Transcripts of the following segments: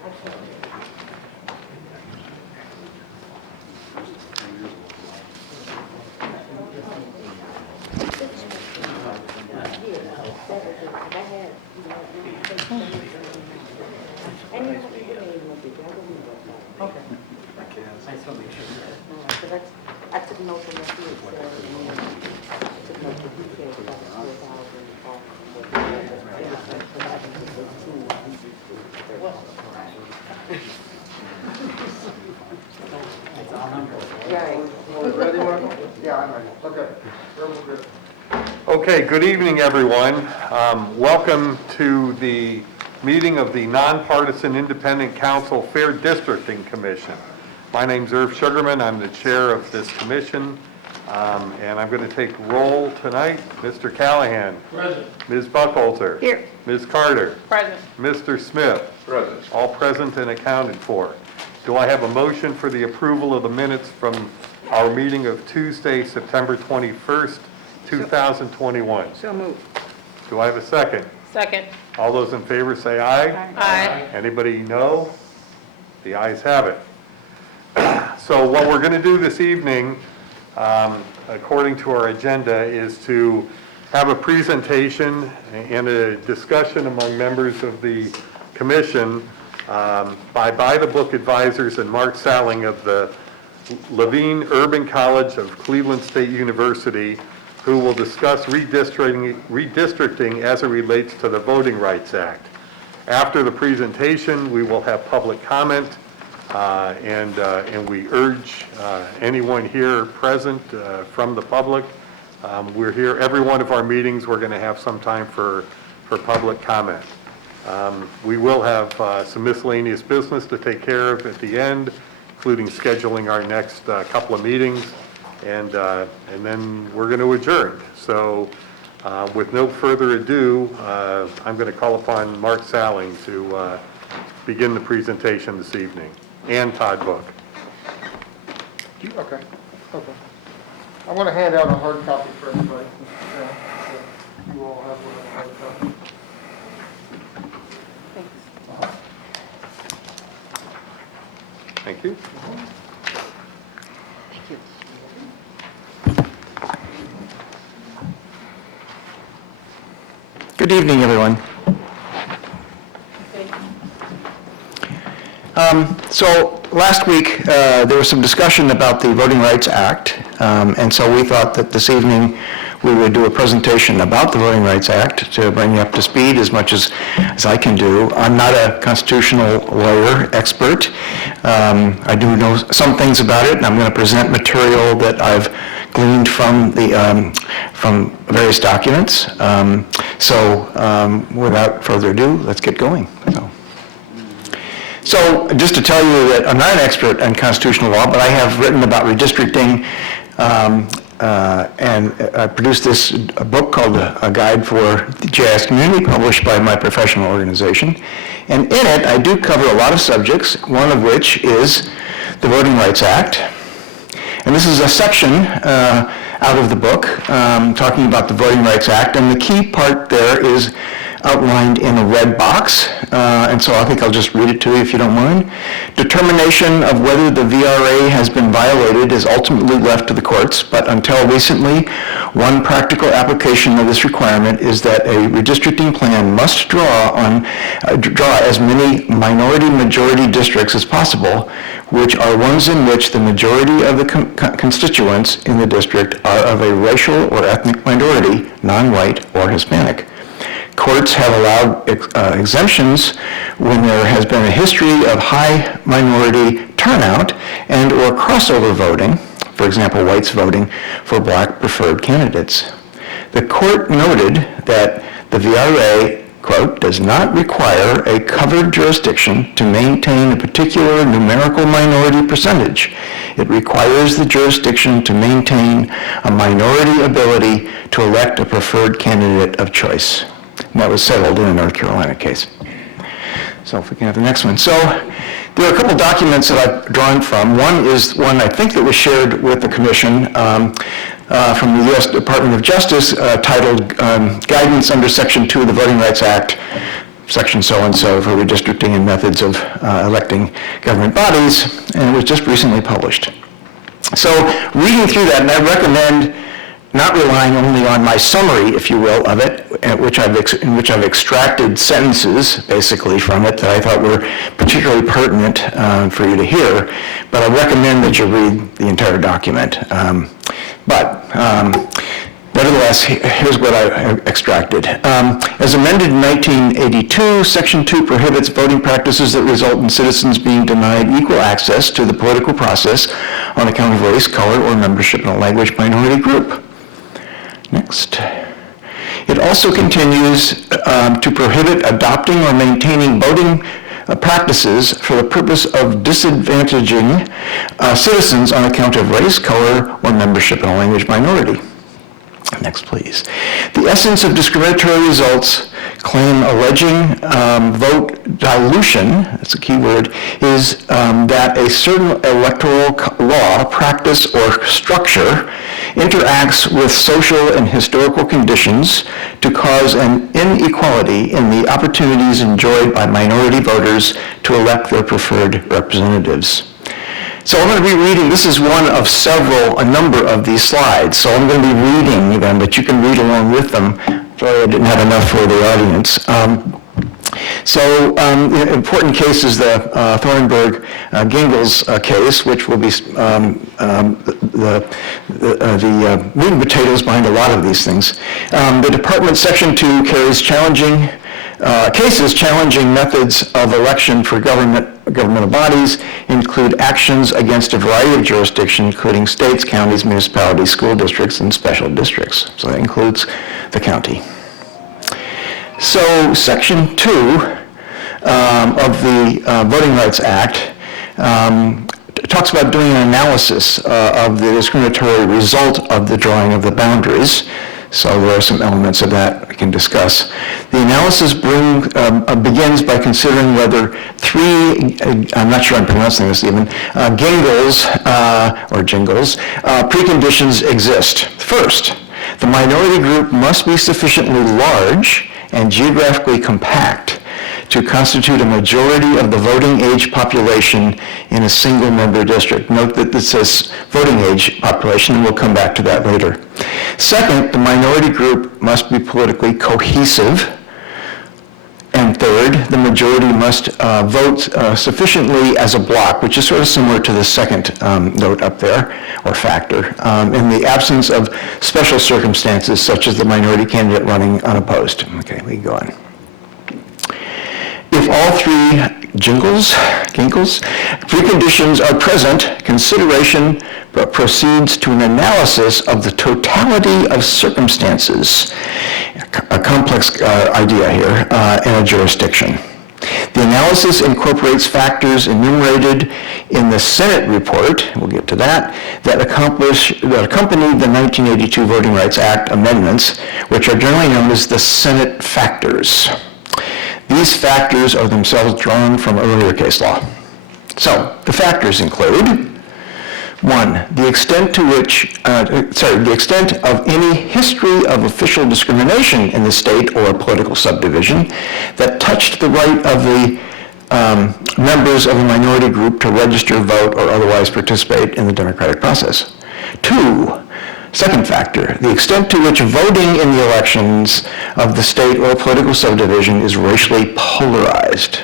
Okay. I still make sure. I took notes on the field, took notes of details about the 4,000. Ready, Michael? Yeah, I'm ready. Okay. We're good. Okay, good evening, everyone. Welcome to the meeting of the Nonpartisan Independent Council Fair Districting Commission. My name's Irv Sugarman. I'm the chair of this commission, and I'm going to take roll tonight. Mr. Callahan. Present. Ms. Buckholzer. Here. Ms. Carter. Present. Mr. Smith. Present. All present and accounted for. Do I have a motion for the approval of the minutes from our meeting of Tuesday, September 21st, 2021? So moved. Do I have a second? Second. All those in favor say aye. Aye. Anybody no? The ayes have it. So what we're going to do this evening, according to our agenda, is to have a presentation and a discussion among members of the commission by the Book Advisors and Mark Salling of the Levine Urban College of Cleveland State University, who will discuss redistricting as it relates to the Voting Rights Act. After the presentation, we will have public comment, and we urge anyone here present from the public. We're here every one of our meetings. We're going to have some time for public comment. We will have some miscellaneous business to take care of at the end, including scheduling our next couple of meetings, and then we're going to adjourn. So with no further ado, I'm going to call upon Mark Salling to begin the presentation this evening, and Todd Book. Okay. I want to hand out a hard copy for everybody. So you all have one hard copy. Thank you. Thank you. Good evening, everyone. So last week, there was some discussion about the Voting Rights Act, and so we thought that this evening we would do a presentation about the Voting Rights Act to bring you up to speed as much as I can do. I'm not a constitutional lawyer expert. I do know some things about it, and I'm going to present material that I've gleaned from from various documents. Without further ado, let's get going. So just to tell you that I'm not an expert on constitutional law, but I have written about redistricting, and I produced this book called A Guide for the GIS Community, published by my professional organization. And in it, I do cover a lot of subjects, one of which is the Voting Rights Act. And this is a section out of the book talking about the Voting Rights Act, and the key part there is outlined in a red box, and so I think I'll just read it to you if you don't mind. Determination of whether the VRA has been violated is ultimately left to the courts, but until recently, one practical application of this requirement is that a redistricting plan must draw as many minority-majority districts as possible, which are ones in which the majority of the constituents in the district are of a racial or ethnic minority, non-white or Hispanic. Courts have allowed exemptions when there has been a history of high minority turnout and or crossover voting, for example, whites voting for black preferred candidates. The court noted that the VRA, quote, does not require a covered jurisdiction to maintain a particular numerical minority percentage. It requires the jurisdiction to maintain a minority ability to elect a preferred candidate of choice. And that was settled in a North Carolina case. So if we can have the next one. So there are a couple documents that I've drawn from. One is one I think that was shared with the Commission from the U.S. Department of Justice titled Guidance under Section 2 of the Voting Rights Act, section so-and-so for redistricting and methods of electing government bodies, and it was just recently published. So reading through that, and I recommend not relying only on my summary, if you will, of it, in which I've extracted sentences, basically, from it that I thought were particularly pertinent for you to hear, but I recommend that you read the entire document. Nevertheless, here's what I extracted. As amended in 1982, Section 2 prohibits voting practices that result in citizens being denied equal access to the political process on account of race, color, or membership in a language minority group. Next. It also continues to prohibit adopting or maintaining voting practices for the purpose of disadvantaging citizens on account of race, color, or membership in a language minority. Next, please. The essence of discriminatory results claim alleging vote dilution, that's a key word, is that a certain electoral law, practice, or structure interacts with social and historical conditions to cause an inequality in the opportunities enjoyed by minority voters to elect their preferred representatives. So I'm going to be reading, this is one of a number of these slides, so I'm going to be reading them, but you can read along with them. Sorry I didn't have enough for the audience. Important case is the Thornburg-Gingles case, which will be the meat and potatoes behind a lot of these things. The Department Section 2 carries cases challenging methods of election for governmental bodies include actions against a variety of jurisdictions, including states, counties, municipalities, school districts, and special districts. So that includes the county. So Section 2 of the Voting Rights Act talks about doing an analysis of the discriminatory result of the drawing of the boundaries. So there are some elements of that we can discuss. The analysis begins by considering whether I'm not sure I'm pronouncing this even, Gingles preconditions exist. First, the minority group must be sufficiently large and geographically compact to constitute a majority of the voting age population in a single member district. Note that this says voting age population, and we'll come back to that later. Second, the minority group must be politically cohesive. And third, the majority must vote sufficiently as a block, which is sort of similar to the second note up there, or factor, in the absence of special circumstances such as the minority candidate running unopposed. Okay, we can go on. If all three Gingles preconditions are present, consideration proceeds to an analysis of the totality of circumstances, a complex idea here, in a jurisdiction. The analysis incorporates factors enumerated in the Senate report, we'll get to that accompanied the 1982 Voting Rights Act amendments, which are generally known as the Senate factors. These factors are themselves drawn from earlier case law. So, the factors include, 1, the extent of any history of official discrimination in the state or political subdivision that touched the right of the members of a minority group to register, vote, or otherwise participate in the democratic process. 2, second factor, the extent to which voting in the elections of the state or political subdivision is racially polarized.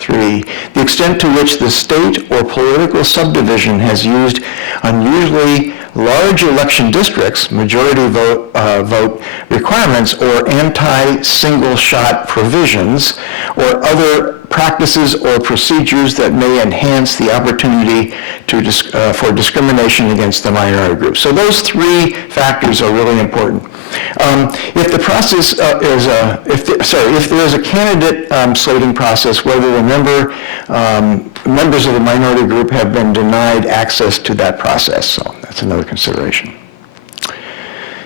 3, the extent to which the state or political subdivision has used unusually large election districts, majority vote requirements, or anti-single shot provisions, or other practices or procedures that may enhance the opportunity for discrimination against the minority group. So those 3 factors are really important. If the process if there is a candidate slating process, whether the members of the minority group have been denied access to that process. So that's another consideration.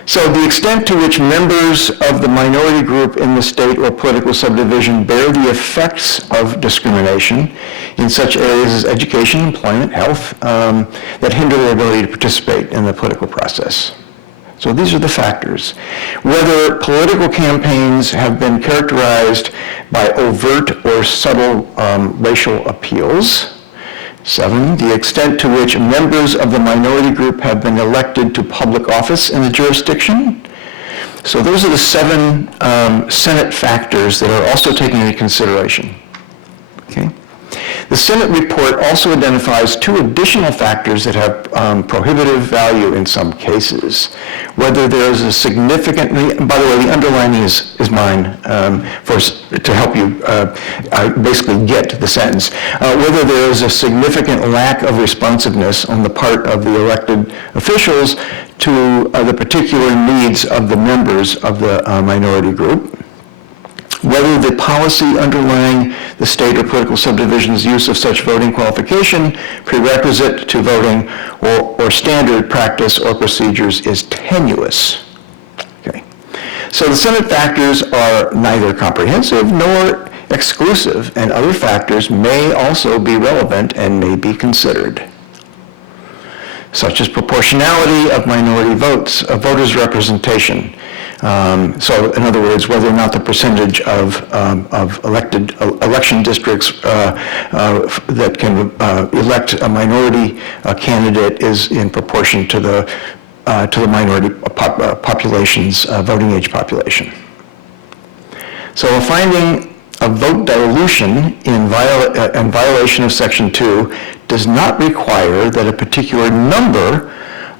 So the extent to which members of the minority group in the state or political subdivision bear the effects of discrimination in such areas as education, employment, health, that hinder their ability to participate in the political process. So these are the factors. Whether political campaigns have been characterized by overt or subtle racial appeals. 7, the extent to which members of the minority group have been elected to public office in the jurisdiction. So those are the 7 Senate factors that are also taken into consideration. Okay? The Senate report also identifies 2 additional factors that have prohibitive value in some cases. Whether there is a significant, by the way, the underlining is mine to help you basically get the sentence. Whether there is a significant lack of responsiveness on the part of the elected officials to the particular needs of the members of the minority group. Whether the policy underlying the state or political subdivision's use of such voting qualification, prerequisite to voting, or standard practice or procedures is tenuous. Okay. So the Senate factors are neither comprehensive nor exclusive, and other factors may also be relevant and may be considered, such as proportionality of minority votes, of voters' representation. So in other words, whether or not the percentage of election districts that can elect a minority candidate is in proportion to the minority population's voting age population. So a finding of vote dilution in violation of Section 2 does not require that a particular number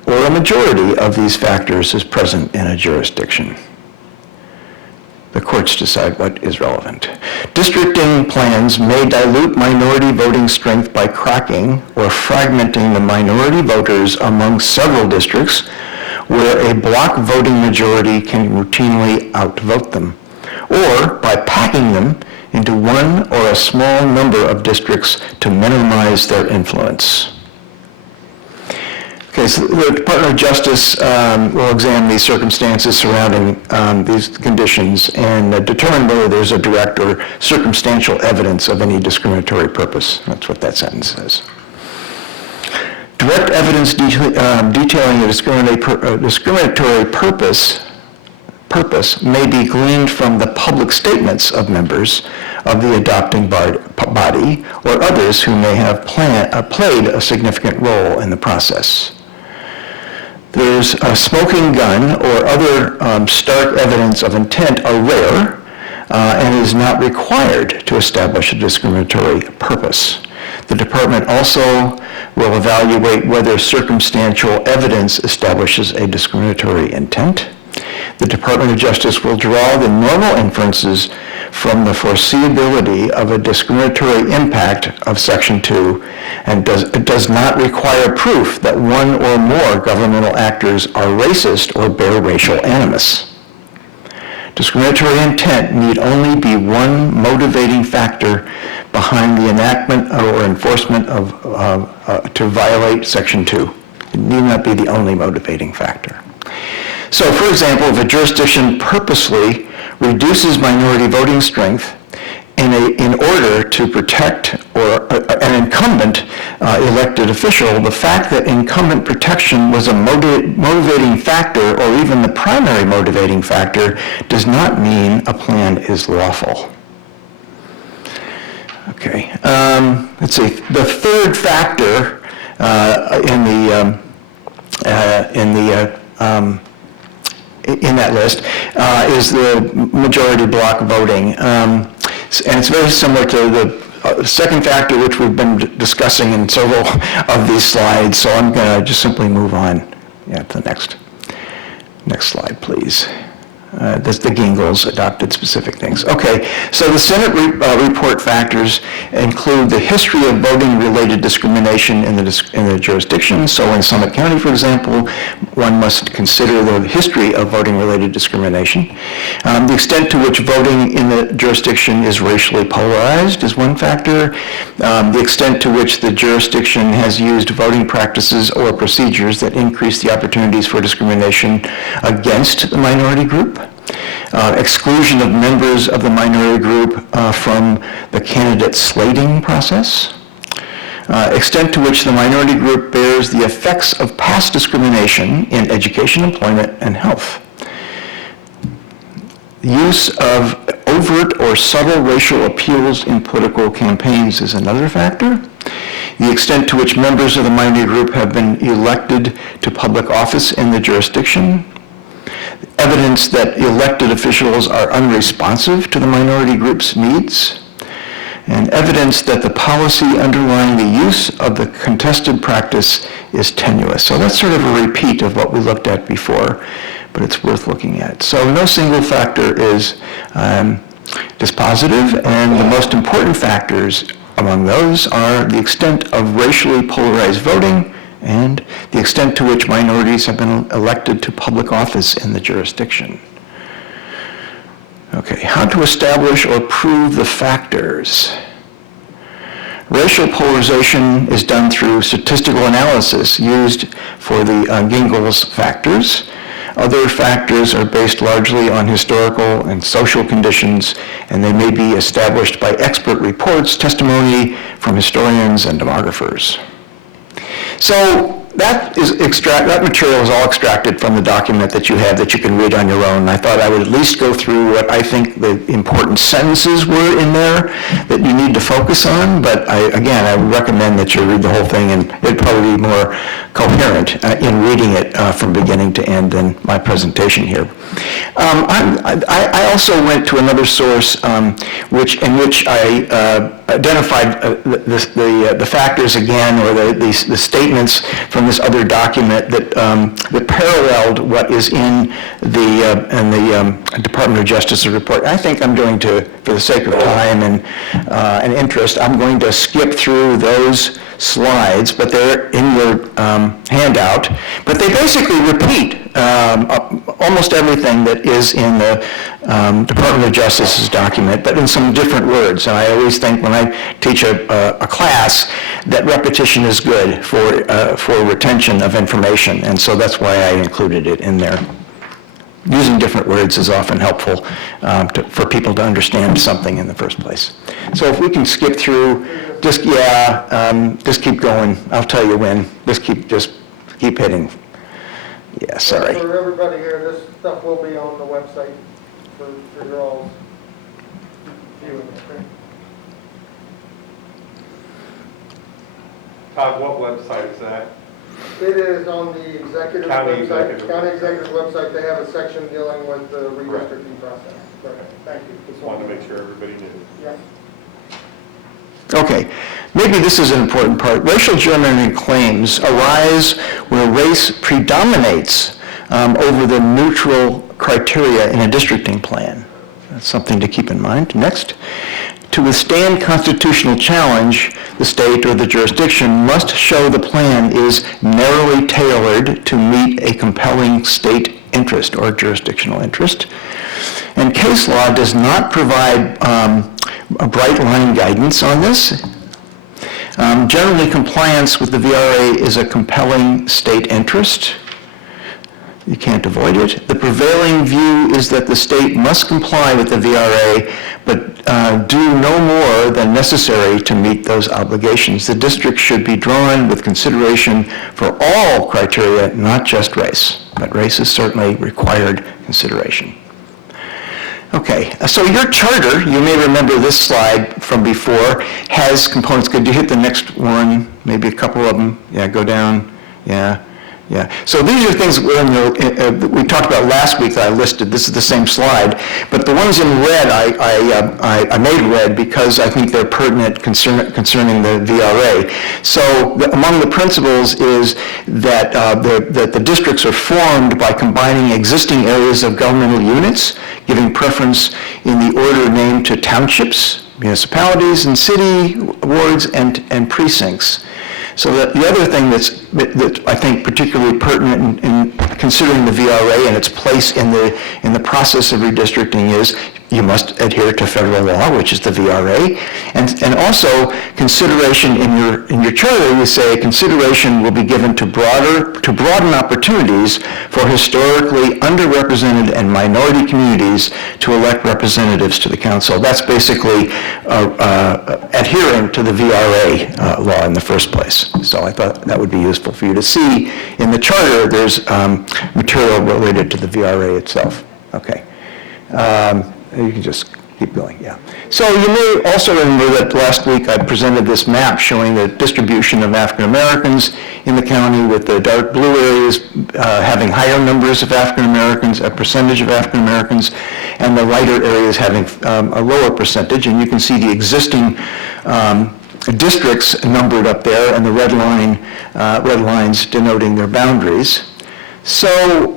or a majority of these factors is present in a jurisdiction. The courts decide what is relevant. Districting plans may dilute minority voting strength by cracking or fragmenting the minority voters among several districts where a block voting majority can routinely outvote them, or by packing them into one or a small number of districts to minimize their influence. Okay, so the Department of Justice will examine these circumstances surrounding these conditions and determine whether there's a direct or circumstantial evidence of any discriminatory purpose. That's what that sentence says. Direct evidence detailing a discriminatory purpose may be gleaned from the public statements of members of the adopting body or others who may have played a significant role in the process. There's a smoking gun or other stark evidence of intent are rare and is not required to establish a discriminatory purpose. The department also will evaluate whether circumstantial evidence establishes a discriminatory intent. The Department of Justice will draw the normal inferences from the foreseeability of a discriminatory impact of Section 2 and does not require proof that one or more governmental actors are racist or bear racial animus. Discriminatory intent need only be one motivating factor behind the enactment or enforcement to violate Section 2. It need not be the only motivating factor. So, for example, if a jurisdiction purposely reduces minority voting strength in order to protect an incumbent elected official, the fact that incumbent protection was a motivating factor or even the primary motivating factor does not mean a plan is lawful. Okay, let's see. The third factor in that list is the majority block voting. And it's very similar to the second factor, which we've been discussing in several of these slides, so I'm going to just simply move on to the next slide, please. That's the Gingles adopted specific things. Okay, so the Senate report factors include the history of voting-related discrimination in the jurisdiction. So in Summit County, for example, one must consider the history of voting-related discrimination. The extent to which voting in the jurisdiction is racially polarized is one factor. The extent to which the jurisdiction has used voting practices or procedures that increase the opportunities for discrimination against the minority group. Exclusion of members of the minority group from the candidate slating process. extent to which the minority group bears the effects of past discrimination in education, employment, and health. The use of overt or subtle racial appeals in political campaigns is another factor. The extent to which members of the minority group have been elected to public office in the jurisdiction. Evidence that elected officials are unresponsive to the minority group's needs. And evidence that the policy underlying the use of the contested practice is tenuous. So that's sort of a repeat of what we looked at before, but it's worth looking at. So no single factor is dispositive, and the most important factors among those are the extent of racially polarized voting and the extent to which minorities have been elected to public office in the jurisdiction. Okay, how to establish or prove the factors. Racial polarization is done through statistical analysis used for the Gingell's factors. Other factors are based largely on historical and social conditions, and they may be established by expert reports, testimony from historians and demographers. So that material is all extracted from the document that you have that you can read on your own. I thought I would at least go through what I think the important sentences were in there that you need to focus on, but I would recommend that you read the whole thing, and it'd probably be more coherent in reading it from beginning to end than my presentation here. I also went to another source in which I identified the factors again, or the statements from this other document that paralleled what is in the Department of Justice's report. I think I'm going to, for the sake of time and interest, I'm going to skip through those slides, but they're in your handout. But they basically repeat almost everything that is in the Department of Justice's document, but in some different words. And I always think when I teach a class that repetition is good for retention of information, and so that's why I included it in there. Using different words is often helpful for people to understand something in the first place. So if we can skip through, just keep going. I'll tell you when. Just keep hitting. Yeah, sorry. For everybody here, this stuff will be on the website for your all viewing. Okay? Todd, what website is that? It is on the executive County website. executive. County executive website. They have a section dealing with the redistricting process. Perfect. Thank you. Just wanted to make sure everybody knew. Yeah. Okay, maybe this is an important part. Racial gerrymandering claims arise where race predominates over the neutral criteria in a districting plan. That's something to keep in mind. Next, to withstand constitutional challenge, the state or the jurisdiction must show the plan is narrowly tailored to meet a compelling state interest or jurisdictional interest. And case law does not provide a bright line guidance on this. Generally, compliance with the VRA is a compelling state interest. You can't avoid it. The prevailing view is that the state must comply with the VRA, but do no more than necessary to meet those obligations. The district should be drawn with consideration for all criteria, not just race, but race is certainly required consideration. Okay, so your charter, you may remember this slide from before, has components. Could you hit the next one? Maybe a couple of them. Yeah, go down. Yeah. So these are things we talked about last week that I listed. This is the same slide. But the ones in red, I made red because I think they're pertinent concerning the VRA. So among the principles is that that the districts are formed by combining existing areas of governmental units, giving preference in the order named to townships, municipalities, and city wards and precincts. So that the other thing that I think particularly pertinent in considering the VRA and its place in the process of redistricting is you must adhere to federal law, which is the VRA, and also consideration in your charter, you say consideration will be given to broaden opportunities for historically underrepresented and minority communities to elect representatives to the council. That's basically adhering to the VRA law in the first place. So I thought that would be useful for you to see. In the charter, there's material related to the VRA itself. Okay. You can just keep going, yeah. So you may also remember that last week I presented this map showing the distribution of African Americans in the county, with the dark blue areas having higher numbers of African Americans, a percentage of African Americans, and the lighter areas having a lower percentage. And you can see the existing districts numbered up there, and the red lines denoting their boundaries. So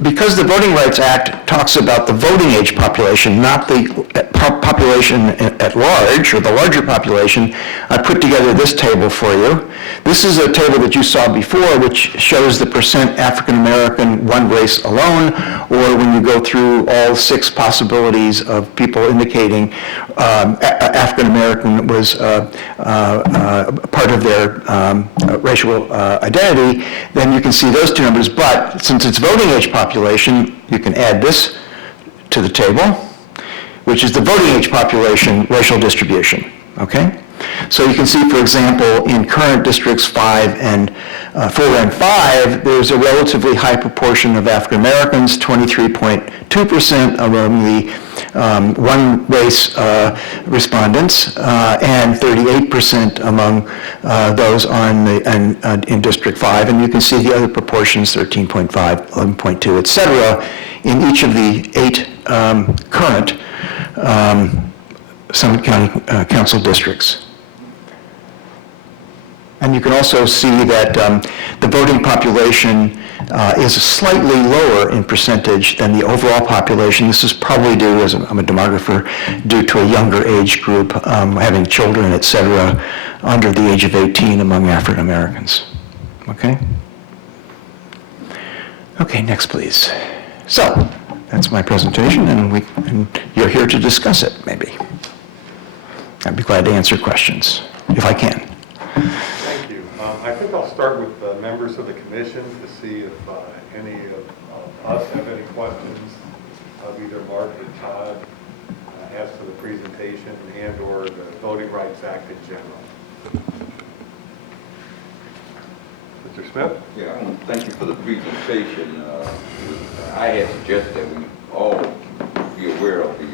because the Voting Rights Act talks about the voting age population, not the population at large, or the larger population, I put together this table for you. This is a table that you saw before, which shows the percent African American, one race alone, or when you go through all 6 possibilities of people indicating African American was part of their racial identity, then you can see those 2 numbers. But since it's voting age population, you can add this to the table, which is the voting age population racial distribution, okay? So you can see, for example, in current districts 4 and 5, there's a relatively high proportion of African Americans, 23.2% among the one race respondents, and 38% among those in District 5. And you can see the other proportions, 13.5, 11.2, et cetera, in each of the 8 current Summit County Council districts. And you can also see that the voting population is slightly lower in percentage than the overall population. This is probably due, as I'm a demographer, due to a younger age group, having children, et cetera, under the age of 18 among African Americans. Okay? Okay, next please. So, that's my presentation, and you're here to discuss it, maybe. I'd be glad to answer questions, if I can. Thank you. I think I'll start with the members of the commission to see if any of us have any questions of either Mark or Todd as to the presentation and/or the Voting Rights Act in general. Mr. Smith? Yeah, thank you for the presentation. I had suggested that we all be aware of the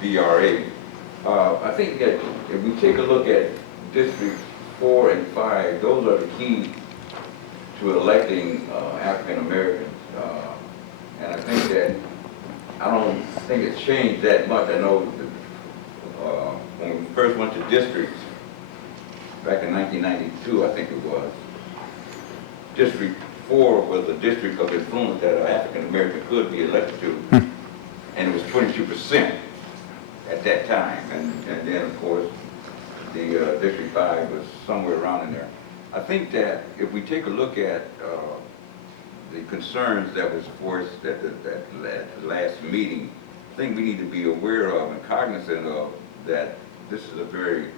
VRA. I think that if we take a look at districts 4 and 5, those are the key to electing African Americans. And I think that, I don't think it's changed that much. I know that, when we first went to districts, back in 1992, I think it was, District 4 was a district of influence that an African American could be elected to, and it was 22% at that time. And then, of course, the District 5 was somewhere around in there. I think that if we take a look at the concerns that was voiced at that last meeting, I think we need to be aware of and cognizant of that this is a very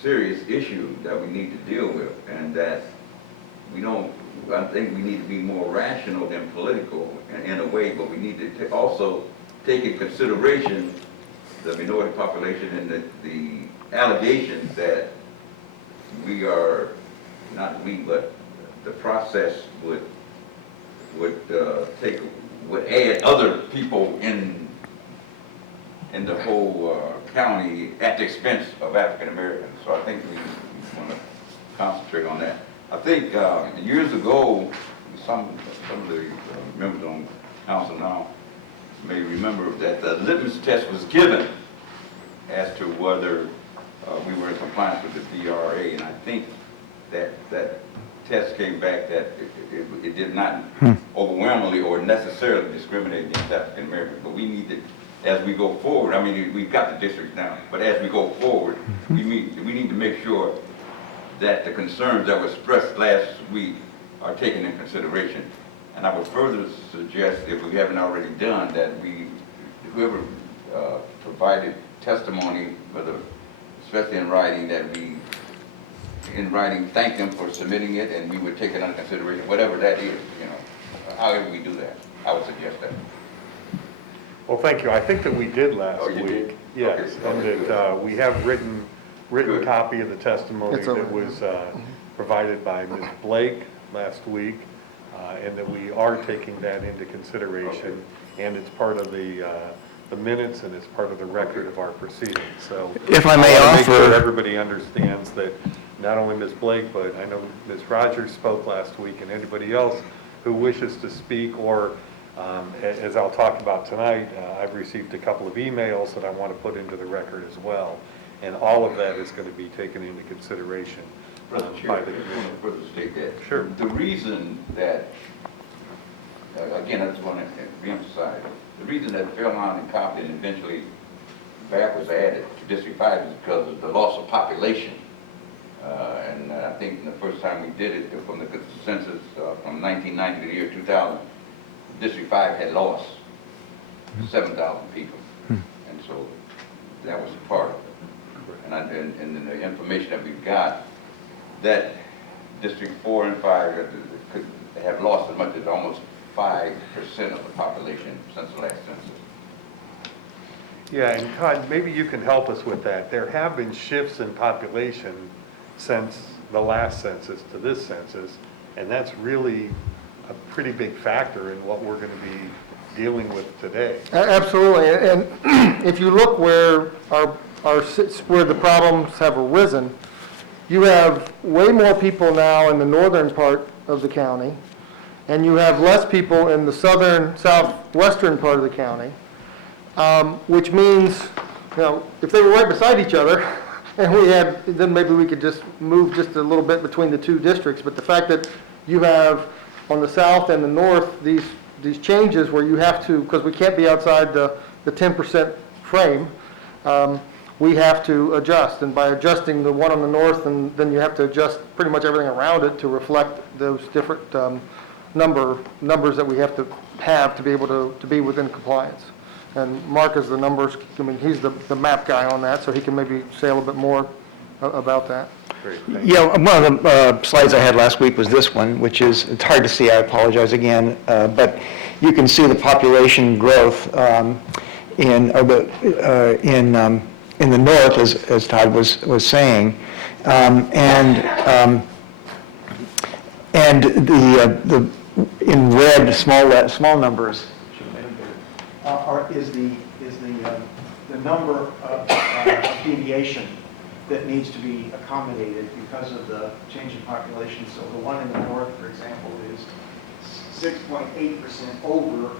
serious issue that we need to deal with, and that I think we need to be more rational than political in a way, but we need to also take in consideration the minority population and the allegations that we are, not we, but the process would add other people in the whole county at the expense of African Americans. So I think we want to concentrate on that. I think years ago, some of the members on council now may remember that the litmus test was given as to whether we were in compliance with the VRA, and I think that test came back that it did not overwhelmingly or necessarily discriminate against African Americans. But we need to, as we go forward, I mean, we've got the districts now, but as we go forward, we need to make sure that the concerns that were expressed last week are taken in consideration. And I would further suggest, if we haven't already done, that whoever provided testimony, whether, especially in writing, that we, in writing, thank them for submitting it, and we would take it under consideration, whatever that is, however we do that. I would suggest that. Well, thank you. I think that we did last Oh, you week. did? Yes, Okay. and that we have written Good. copy of the testimony It's over that was provided by Ms. Blake last week, and that we are taking that into consideration, and it's part of the minutes, and it's part of the record of our proceedings. So If I may wanna make sure offer- everybody understands that not only Ms. Blake, but I know Ms. Rogers spoke last week, and anybody else who wishes to speak, or as I'll talk about tonight, I've received a couple of emails that I want to put into the record as well. And all of that is going to be taken into consideration Brother by Chair, I the just want to further state that. Sure. The reason that, again, I just want to reemphasize, the reason that Fairmont and Compton and eventually Bath was added to District 5 is because of the loss of population. And I think the first time we did it, from the census from 1990 to the year 2000, District 5 had lost 7,000 people. And so that was a part of it. And the information that we've got, that District 4 and 5 could have lost as much as almost 5% of the population since the last census. Yeah, and Todd, maybe you can help us with that. There have been shifts in population since the last census to this census, and that's really a pretty big factor in what we're going to be dealing with today. Absolutely, and if you look where where the problems have arisen, you have way more people now in the northern part of the county, and you have less people in the southwestern part of the county, which means, if they were right beside each other, and then maybe we could just move just a little bit between the two districts, but the fact that you have on the south and the north these changes where you have to, because we can't be outside the 10% frame, we have to adjust, and by adjusting the one on the north, and then you have to adjust pretty much everything around it to reflect those different numbers that we have to be able to be within compliance. And Mark is the numbers, he's the map guy on that, so he can maybe say a little bit more about that. Great, thank you. Yeah, one of the slides I had last week was this one, which is, it's hard to see, I apologize again, but you can see the population growth in the north, as Todd was saying, and the in red small numbers is the number of deviation that needs to be accommodated because of the change in population. So the one in the north, for example, is 6.8% over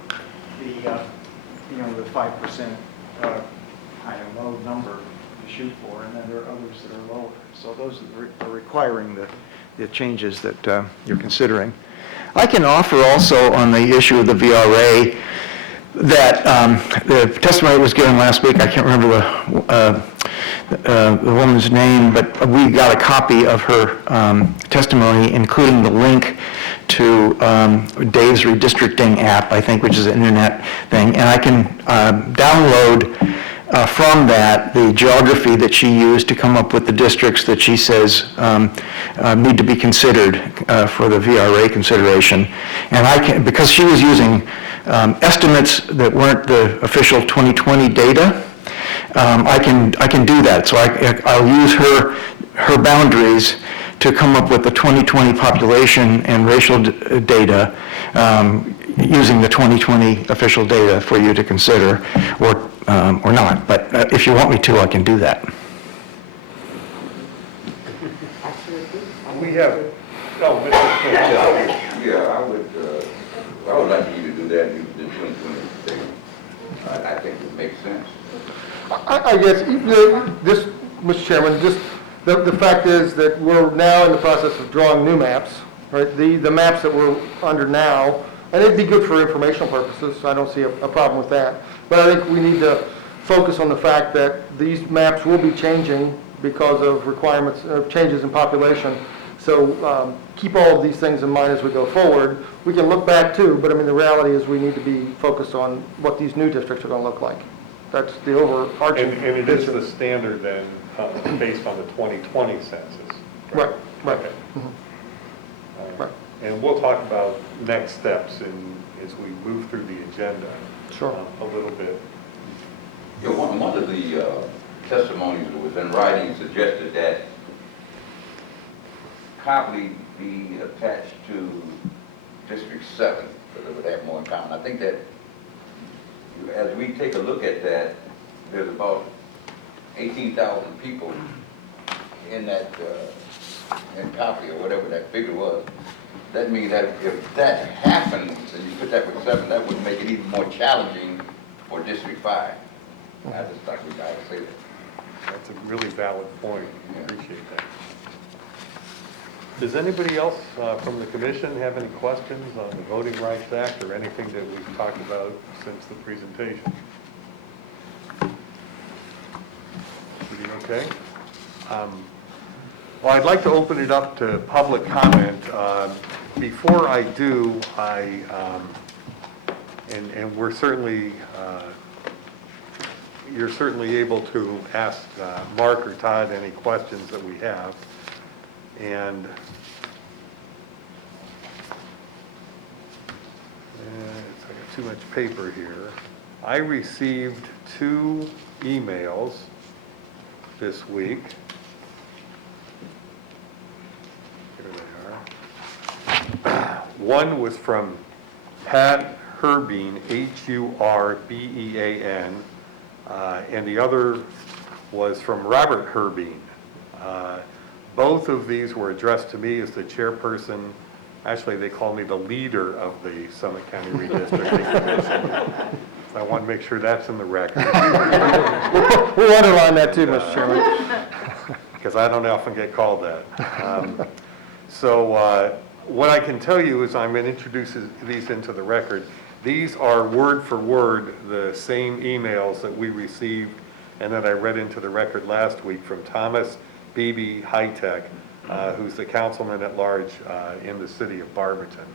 the 5% low number to shoot for, and then there are others that are lower. So those are requiring the changes that you're considering. I can offer also on the issue of the VRA that the testimony that was given last week, I can't remember the woman's name, but we got a copy of her testimony, including the link to Dave's redistricting app, I think, which is an internet thing, and I can download from that the geography that she used to come up with the districts that she says need to be considered for the VRA consideration. And I can, because she was using estimates that weren't the official 2020 data, I can do that. So I'll use her boundaries to come up with the 2020 population and racial data using the 2020 official data for you to consider, or not. But if you want me to, I can do that. We have, Mr. Smith. Yeah, I would like you to do that in the 2020 thing. I think it makes sense. I guess, this, Mr. Chairman, just the fact is that we're now in the process of drawing new maps, right? The maps that we're under now, and it'd be good for informational purposes, I don't see a problem with that. But I think we need to focus on the fact that these maps will be changing because of requirements, changes in population. So keep all of these things in mind as we go forward. We can look back too, but I mean, the reality is we need to be focused on what these new districts are going to look like. That's the overarching. And it is the standard then, based on the 2020 census? Right, right. Okay. Right. And we'll talk about next steps as we move through the agenda. Sure. A little bit. Yeah, one of the testimonies that was in writing suggested that Copley be attached to District 7, so they would have more in common. I think that as we take a look at that, there's about 18,000 people in that, in Copley, or whatever that figure was. That means that if that happens, and you put that with 7, that would make it even more challenging for District 5. I just thought we gotta say that. That's a really valid point. Yeah. Appreciate that. Does anybody else from the commission have any questions on the Voting Rights Act or anything that we've talked about since the presentation? Everybody okay? Well, I'd like to open it up to public comment. Before I do, and we're certainly, you're certainly able to ask Mark or Todd any questions that we have. And I got too much paper here. I received 2 emails this week. Here they are. One was from Pat Herbean, H-U-R-B-E-A-N, and the other was from Robert Herbean. Both of these were addressed to me as the chairperson. Actually, they call me the leader of the Summit County Redistricting Commission. I want to make sure that's in the record. We'll underline that too, Mr. Chairman. Because I don't often get called that. So what I can tell you is I'm going to introduce these into the record. These are word for word the same emails that we received and that I read into the record last week from Thomas Beebe Hightech, who's the councilman at large in the city of Barberton.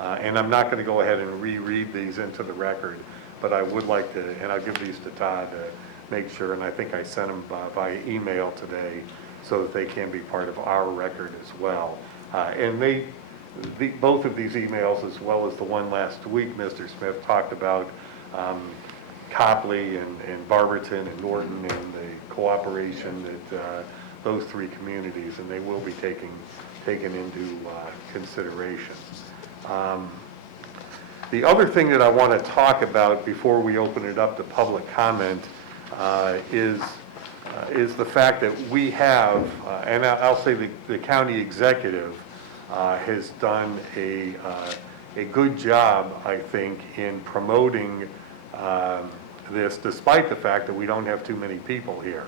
And I'm not going to go ahead and reread these into the record, but I would like to, and I'll give these to Todd to make sure, and I think I sent them by email today so that they can be part of our record as well. And both of these emails, as well as the one last week, Mr. Smith talked about Copley and Barberton and Norton and the cooperation that those 3 communities, and they will be taken into consideration. The other thing that I want to talk about before we open it up to public comment is the fact that we have, and I'll say the county executive has done a good job, I think, in promoting this, despite the fact that we don't have too many people here.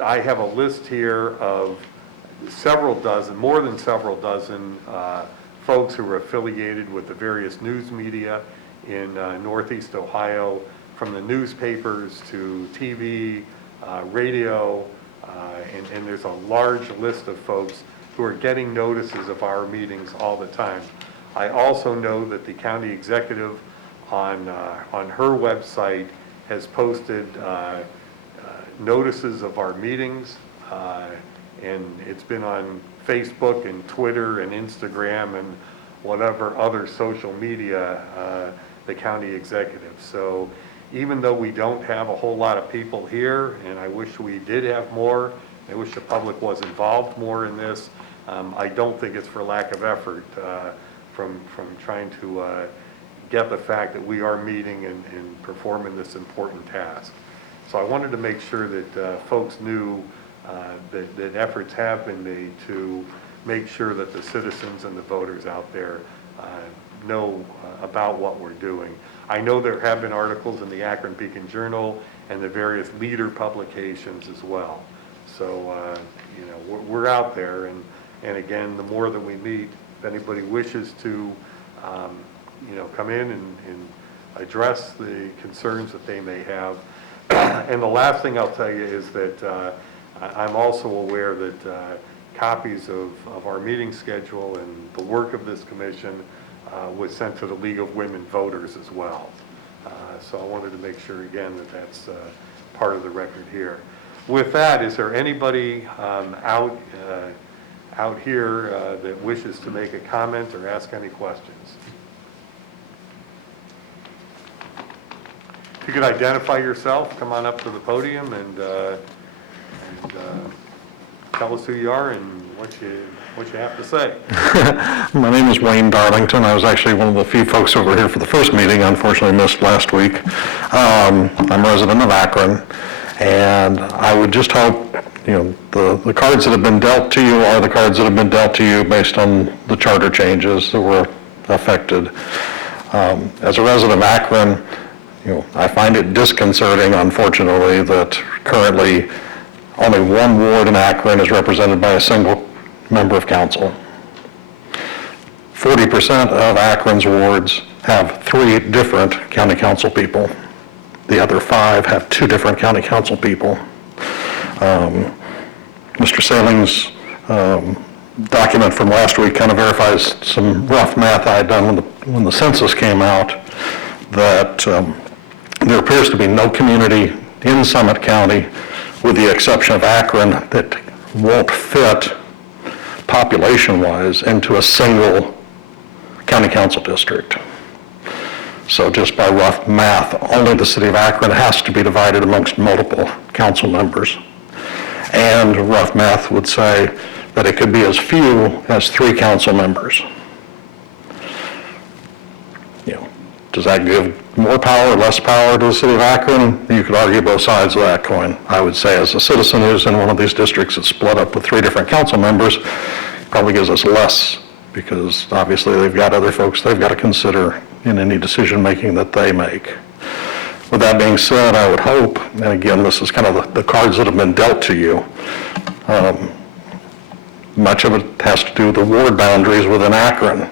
I have a list here of several dozen, more than several dozen folks who are affiliated with the various news media in Northeast Ohio, from the newspapers to TV, radio, and there's a large list of folks who are getting notices of our meetings all the time. I also know that the county executive on her website has posted notices of our meetings, and it's been on Facebook and Twitter and Instagram and whatever other social media, the county executive. So even though we don't have a whole lot of people here, and I wish we did have more, I wish the public was involved more in this, I don't think it's for lack of effort from trying to get the fact that we are meeting and performing this important task. So I wanted to make sure that folks knew that efforts have been made to make sure that the citizens and the voters out there know about what we're doing. I know there have been articles in the Akron Beacon Journal and the various leader publications as well. So, you know, we're out there, and again, the more that we meet, if anybody wishes to, you know, come in and address the concerns that they may have. And the last thing I'll tell you is that I'm also aware that copies of our meeting schedule and the work of this commission was sent to the League of Women Voters as well. So I wanted to make sure again that that's part of the record here. With that, is there anybody out here that wishes to make a comment or ask any questions? If you could identify yourself, come on up to the podium and tell us who you are and what you have to say. My name is Wayne Darlington. I was actually one of the few folks over here for the first meeting, unfortunately missed last week. I'm a resident of Akron, and I would just hope, the cards that have been dealt to you are the cards that have been dealt to you based on the charter changes that were affected. As a resident of Akron, I find it disconcerting, unfortunately, that currently only one ward in Akron is represented by a single member of council. 40% of Akron's wards have 3 different county council people. The other 5 have 2 different county council people. Mr. Saling's document from last week kind of verifies some rough math I had done when the census came out, that there appears to be no community in Summit County, with the exception of Akron, that won't fit population-wise into a single county council district. So just by rough math, only the city of Akron has to be divided amongst multiple council members. And rough math would say that it could be as few as 3 council members. Does that give more power, less power to the city of Akron? You could argue both sides of that coin. I would say as a citizen who's in one of these districts that's split up with 3 different council members, probably gives us less, because obviously they've got other folks they've got to consider in any decision making that they make. With that being said, I would hope, and again, this is kind of the cards that have been dealt to you, much of it has to do with the ward boundaries within Akron.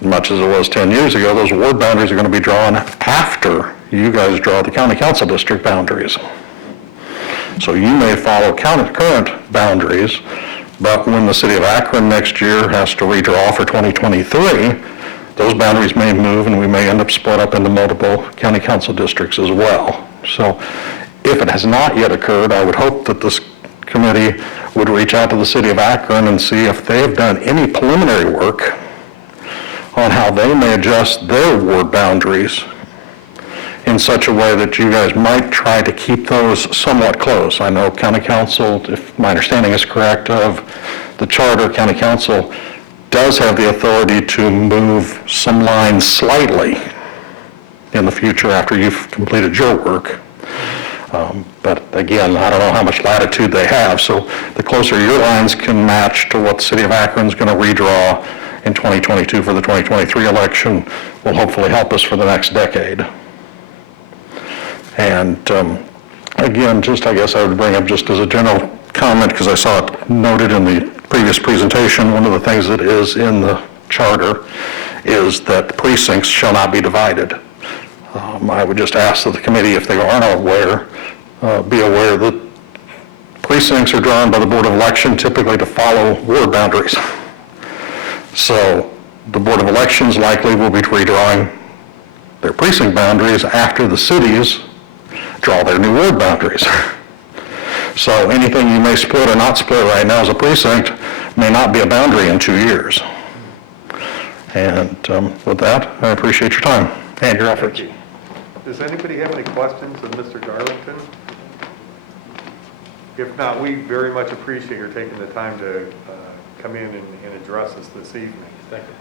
Much as it was 10 years ago, those ward boundaries are going to be drawn after you guys draw the county council district boundaries. So you may follow current boundaries, but when the city of Akron next year has to redraw for 2023, those boundaries may move and we may end up split up into multiple county council districts as well. So if it has not yet occurred, I would hope that this committee would reach out to the city of Akron and see if they have done any preliminary work on how they may adjust their ward boundaries in such a way that you guys might try to keep those somewhat close. I know county council, if my understanding is correct of the charter, county council does have the authority to move some lines slightly in the future after you've completed your work. But again, I don't know how much latitude they have, so the closer your lines can match to what the city of Akron is going to redraw in 2022 for the 2023 election will hopefully help us for the next decade. And again, I guess I would bring up just as a general comment, because I saw it noted in the previous presentation, one of the things that is in the charter is that precincts shall not be divided. I would just ask that the committee, if they aren't aware, be aware that precincts are drawn by the Board of Election typically to follow ward boundaries. So the Board of Elections likely will be redrawing their precinct boundaries after the cities draw their new ward boundaries. So anything you may split or not split right now as a precinct may not be a boundary in 2 years. And with that, I appreciate your time and your efforts. Thank you. Does anybody have any questions of Mr. Darlington? If not, we very much appreciate your taking the time to come in and address us this evening. Thank you.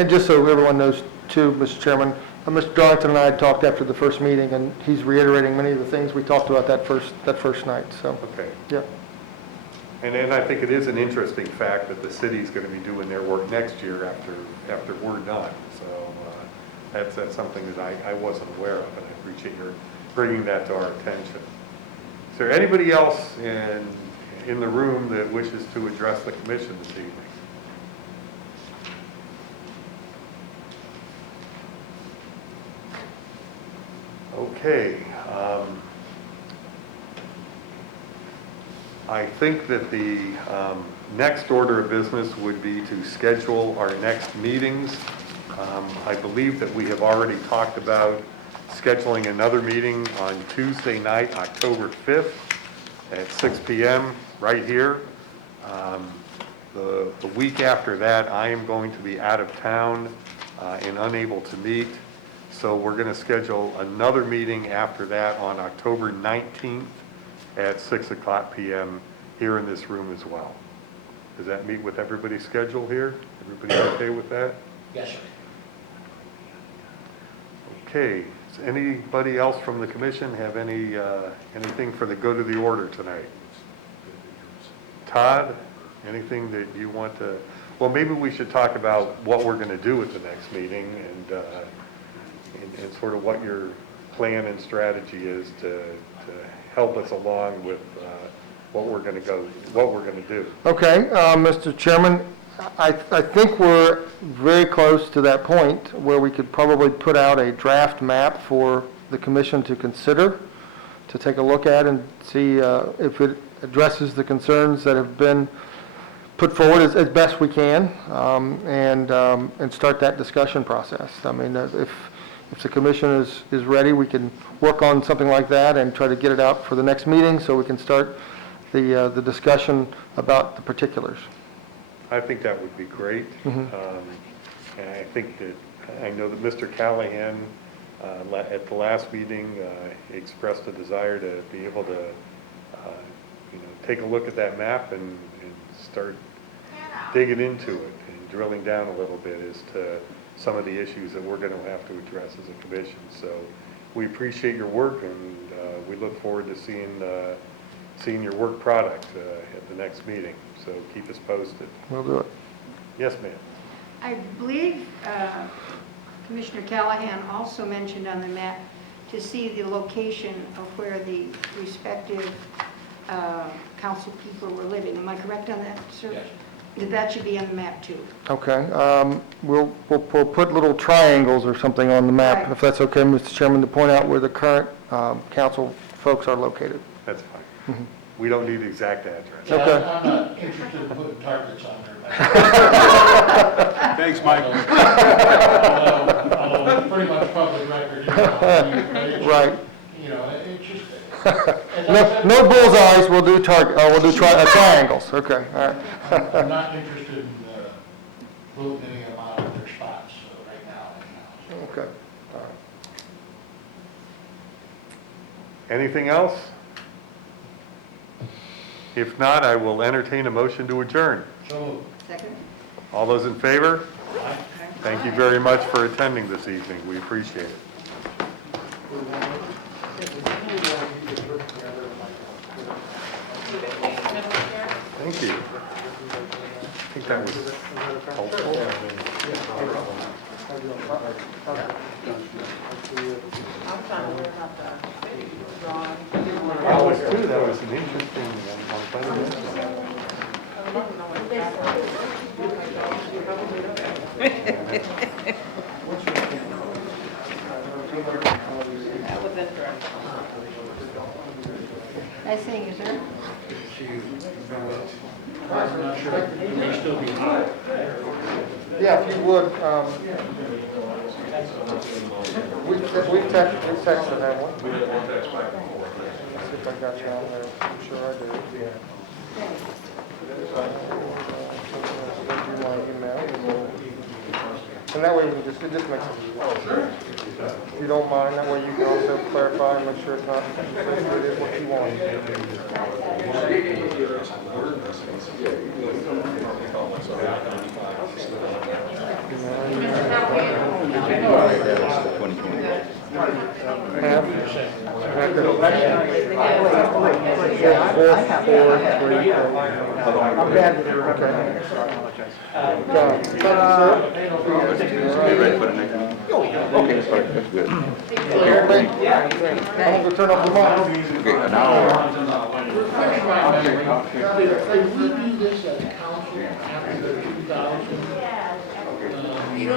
And just so everyone knows too, Mr. Chairman, Mr. Darlington and I had talked after the first meeting, and he's reiterating many of the things we talked about that first night, so. Okay. Yeah. And then I think it is an interesting fact that the city's going to be doing their work next year after we're done. So that's something that I wasn't aware of, and I appreciate your bringing that to our attention. Is there anybody else in the room that wishes to address the commission this evening? Okay. I think that the next order of business would be to schedule our next meetings. I believe that we have already talked about scheduling another meeting on Tuesday night, October 5th at 6 p.m. right here. The week after that, I am going to be out of town and unable to meet. So we're going to schedule another meeting after that on October 19th at 6 o'clock p.m. here in this room as well. Does that meet with everybody's schedule here? Everybody okay with that? Yes, sir. Okay. Does anybody else from the commission have anything for the good of the order tonight? Todd, anything that you want to, well, maybe we should talk about what we're going to do at the next meeting and sort of what your plan and strategy is to help us along with what we're going to do. Okay, Mr. Chairman, I think we're very close to that point where we could probably put out a draft map for the commission to consider, to take a look at and see if it addresses the concerns that have been put forward as best we can, and start that discussion process. I mean, if the commission is ready, we can work on something like that and try to get it out for the next meeting so we can start the discussion about the particulars. I think that would be great. And I think that, I know that Mr. Callahan, at the last meeting, expressed a desire to be able to, take a look at that map and start digging into it and drilling down a little bit as to some of the issues that we're going to have to address as a commission. So we appreciate your work, and we look forward to seeing your work product at the next meeting. So keep us posted. We'll do it. Yes, ma'am. I believe Commissioner Callahan also mentioned on the map to see the location of where the respective council people were living. Am I correct on that, sir? Yes. That should be on the map too. Okay, we'll put little triangles or something on the map, Right. if that's okay, Mr. Chairman, to point out where the current council folks are located. That's fine. We don't need the exact address. Yeah, Okay. I'm not interested in putting targets on there. Thanks, Mike. Although pretty much public record, Right. It's just, as I No, said, no bullseyes, we'll do triangles, okay, all right. I'm not interested in moving any of them out of their spots right now. Okay, all right. Anything else? If not, I will entertain a motion to adjourn. So, Second? All those in favor? I Thank you very much for attending this evening. We appreciate it. Thank you. I think that was helpful. That was too, that was an interesting Nice seeing you, sir. Yeah, if you would, we've texted that one. See if I got you on there, I'm sure I do. Do my email, and that way we can it just makes it. If you don't mind, that way you can also clarify and make sure it's not, it is what you want. I'm bad with it. Ready for the next meeting? Okay, that's fine, that's good. I'm gonna turn off the mic. Okay, an hour. If we do this as a council after the 2000